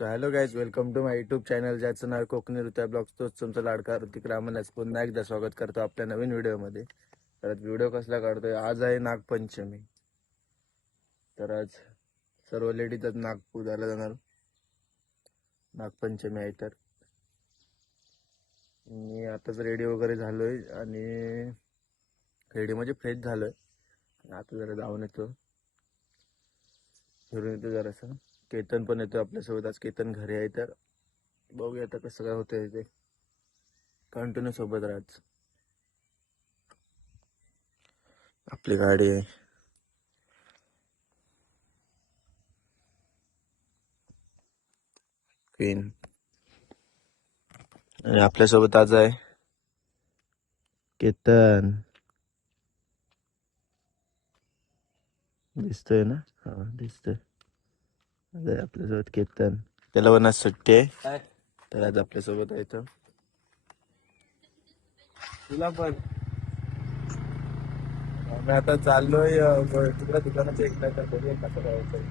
So hello guys, welcome to my YouTube channel ज्याचं नाव कोकणी ऋतू ब्लॉग्स. तोच तुमचा लाडका ऋतिक रामनस पुन्हा एकदा स्वागत करतो आपल्या नवीन व्हिडिओमध्ये. तर व्हिडिओ कसला काढतोय, आज आहे नागपंचमी. तर आज सर्व लेडीज नाग पूजायला जाणार. नागपंचमी आहे तर मी आताच रेडी वगैरे झालोय आणि रेडी म्हणजे फ्रेश झालोय. आता जरा जाऊन येतो, फिरून येतो जरासं. केतन पण येतो आपल्यासोबत. आज केतन घरी आहे तर बघूया आता कसं काय होतंय ते. कंटिन्यू सोबत राहायचं. आपली गाडी आहे क्वीन आणि आपल्यासोबत आज आहे केतन. दिसतोय ना? हा दिसतोय. आज आहे आपल्यासोबत केतन. त्याला पण आज सुट्टी आहे तर आज आपल्यासोबत आहे तो. तुला पण मी आता चाललोय तिकडे दुकानाच्या एकटा तर बघूया कसं काय होतंय.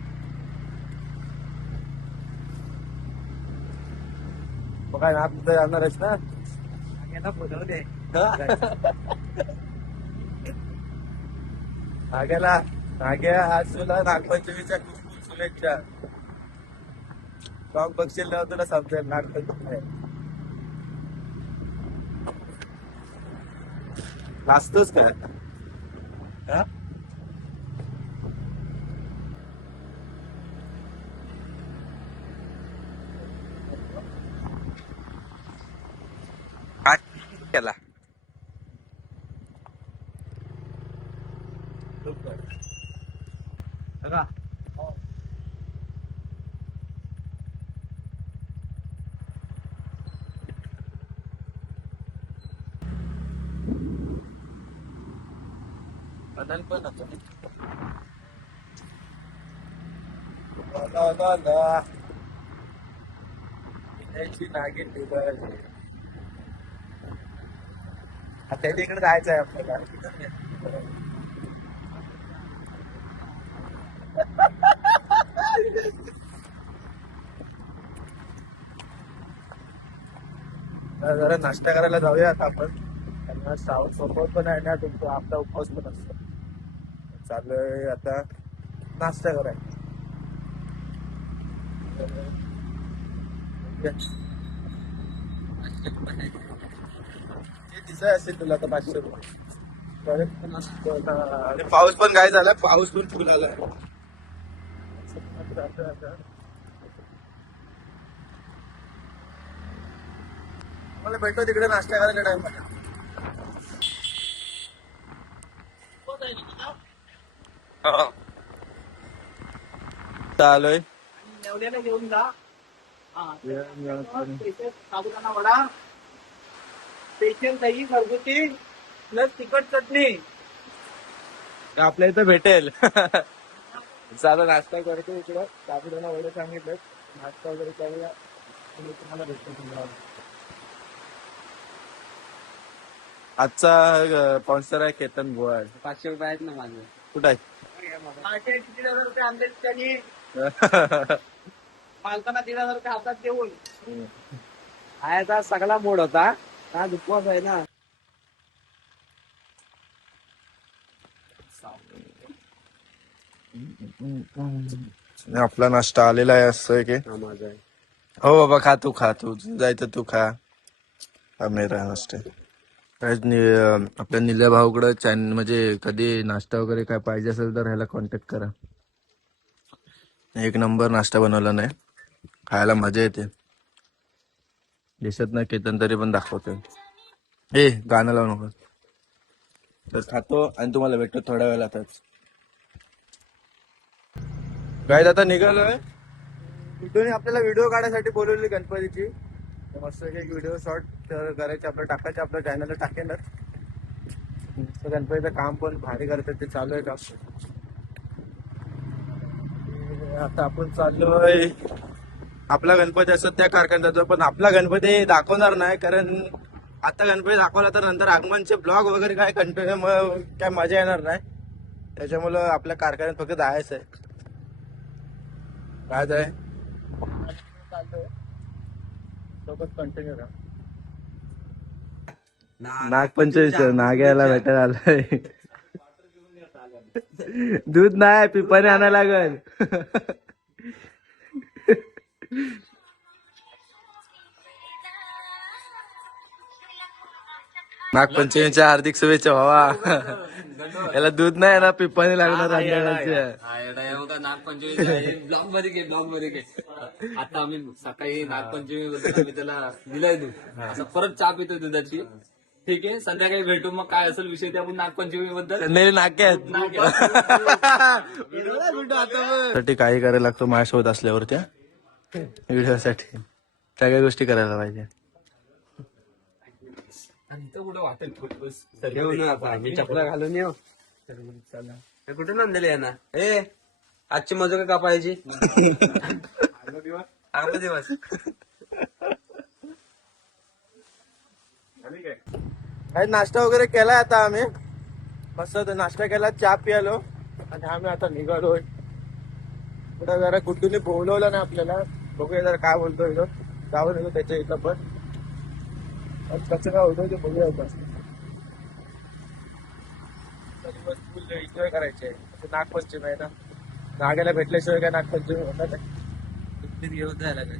मग काय ना तुझं जाणारच ना? बोलवते नाग्याला. नाग्या, आज तुला नागपंचमीच्या खूप खूप शुभेच्छा. ब्लॉग बघशील ना तुला समजेल नागपंचमी आहे. नाचतोच काय? हा? काय केला? अनल पण होतो. नागिन आता तिकडे जायचं आहे आपल्याला. जरा नाश्ता करायला जाऊया आता आपण. कारण श्रावण सोबत पण आहे ना, तुमचा आपला उपवास पण असतो. चाललोय आता नाश्ता करायला. ते दिसाय असेल तुला आता 500 रुपये. आणि पाऊस पण काय झाला, पाऊस पण फुल आलाय. मला भेटतो तिकडे नाश्ता करायला टाइम मध्ये. आलोय नेवल्याला घेऊन जा. स्पेशल साबुदाणा वडा, स्पेशल दही घरगुती प्लस तिखट चटणी. आपल्या इथं भेटेल. चालू नाश्ता करतो इकडं. साबुदाणा वडे सांगितलं, नाश्ता वगैरे करूया. तुम्हाला भेटतो तुम्हाला. आजचा स्पॉन्सर आहे केतन बुवा. 500 रुपये आहेत ना माझे. कुठं आहे? माझे 1,500 आणले त्यांनी. मालकांना 1,500 हातात देऊन खायचा सगळा मोड होता. आज उपवास आहे ना. आपला नाश्ता आलेला आहे. असं आहे की हो बाबा, खा तू, खा तू, जायचं तू खा. हा मेरा नाश्ता. आपल्या निल्या भाऊकडं चॅनल म्हणजे कधी नाश्ता वगैरे काय पाहिजे असेल तर ह्याला कॉन्टॅक्ट करा. एक नंबर नाश्ता बनवला नाही, खायला मजा येते. दिसत नाही केतन तरी पण दाखवते. ए गाणं लावू नको. तर खातो आणि तुम्हाला भेटतो थोड्या वेळातच. गाईज आता निघालोय. कुठून आपल्याला व्हिडिओ काढायसाठी बोलवली गणपतीची. मस्त एक व्हिडिओ शॉर्ट करायचे आपलं, टाकायचे आपल्या चॅनलला टाकेलच. गणपतीचं काम पण भारी करतात, ते चालू आहे का. आता आपण चाललोय. आपला गणपती असतो त्या कारखान्यात जातो, पण आपला गणपती दाखवणार नाही. कारण आता गणपती दाखवला तर नंतर आगमनचे ब्लॉग वगैरे काय कंटिन्यू काय मजा येणार नाही. त्याच्यामुळं आपल्या कारखान्यात फक्त जायचं आहे. काय आहे सोबत कंटिन्यू राहा. नागपंचमीचं नाग्याला भेटायला आलंय. दूध नाही पिपाने आणायला लागल. नागपंचमीच्या हार्दिक शुभेच्छा भावा. याला दूध नाही ना पिपाने लागणार अंड्याच्या. नागपंचमी ब्लॉग मध्ये घे, ब्लॉग मध्ये घे. आता आम्ही सकाळी नागपंचमी बद्दल आम्ही त्याला दिलाय दूध. असं परत चहा पितो दुधाची. ठीक आहे, संध्याकाळी भेटू. मग काय असेल विषय ते आपण नागपंचमी बद्दल. नाही नाक्यात साठी काही करायला लागतो माझ्यासोबत असल्यावर त्या व्हिडिओसाठी सगळ्या गोष्टी करायला पाहिजे. कुठं वाटेल चपला घालून येऊ. कुठे आणलेले ना ए आजची मजा का कापायची. आपला दिवस काही नाश्ता वगैरे केलाय आता आम्ही. मस्त नाश्ता केला, चहा पियालो आणि आम्ही आता निघालोय. पुढे जरा गुड्डूने बोलवलं ना आपल्याला, बघूया जरा काय बोलतोय तो. जाऊन येतो त्याच्या इथं पण कसं काय होतं ते बघूया. होतं फुल एन्जॉय करायचे. नागपंचमी आहे ना, नाग्याला भेटल्याशिवाय काय नागपंचमी होणार नाही. घेऊन जायला काय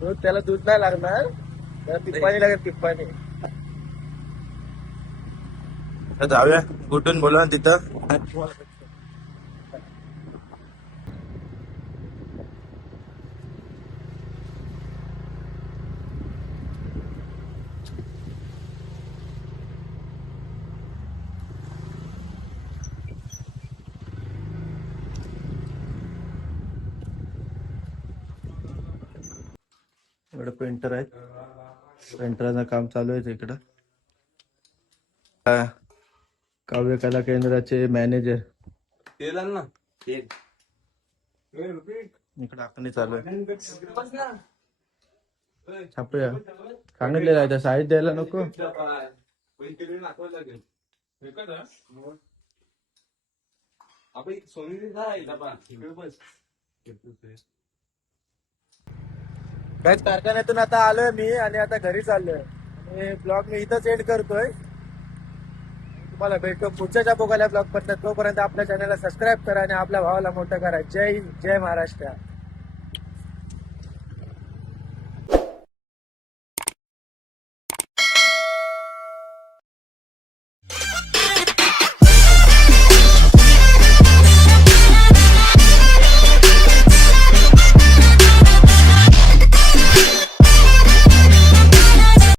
दूध त्याला दूध नाही लागणार, त्याला पिप्पानी लागेल पिप्पानी. जाऊया कुठून बोला तिथं. इकडं पेंटर आहेत, पेंटराचं काम चालू आहे इकडं. काव्य कला केंद्राचे मॅनेजर ना इकडं आखणी चालू आहे. छापूया सांगितलेलं आहे, साईज द्यायला नको. काय कारखान्यातून आता आलोय मी आणि आता घरी चाललोय आणि ब्लॉग मी इथंच एंड करतोय. तुम्हाला भेटतो पुढच्या बघायला ब्लॉग पण. तोपर्यंत आपल्या चॅनलला सबस्क्राईब करा आणि आपल्या भावाला मोठं करा. जय हिंद, जय महाराष्ट्र.